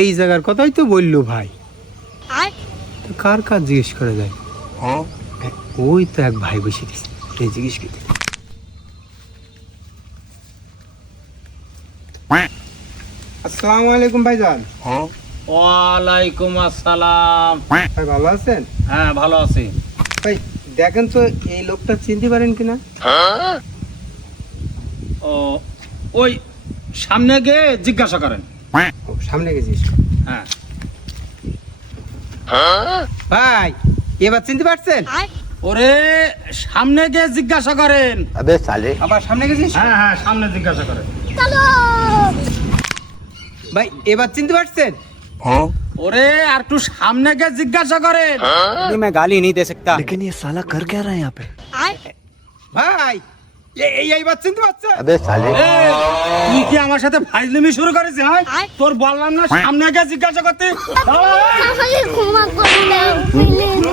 এই জায়গার কথাই তো বললো ভাই। তো কার কার জিজ্ঞেস করা যায়? ওই তো এক ভাই বসে দিছে, এই জিজ্ঞেস করি। আসসালামু আলাইকুম ভাইজান। ওয়ালাইকুম আসসালাম। ভাই ভালো আছেন? হ্যাঁ ভালো আছি। ভাই দেখেন তো এই লোকটা চিনতে পারেন কিনা? ও ওই সামনে গিয়ে জিজ্ঞাসা করেন। ও, সামনে গিয়ে জিজ্ঞেস করেন। হ্যাঁ ভাই এবার চিনতে পারছেন? ওরে সামনে গিয়ে জিজ্ঞাসা করেন। আবার সামনে গিয়ে জিজ্ঞেস করেন। হ্যাঁ হ্যাঁ সামনে জিজ্ঞাসা করেন। ভাই এবার চিনতে পারছেন? ওরে আর একটু সামনে গিয়ে জিজ্ঞাসা করেন। मैं गाली नहीं दे सकता। लेकिन ये साला कर क्या रहा है यहाँ पे? ভাই এইবার চিনতে পারছেন? এই, তুই কি আমার সাথে ফাইজলামি শুরু করেছিস? হ্যাঁ তোর বললাম না সামনে গিয়ে জিজ্ঞাসা করতে। আমাকে ক্ষমা করে দাও প্লিজ।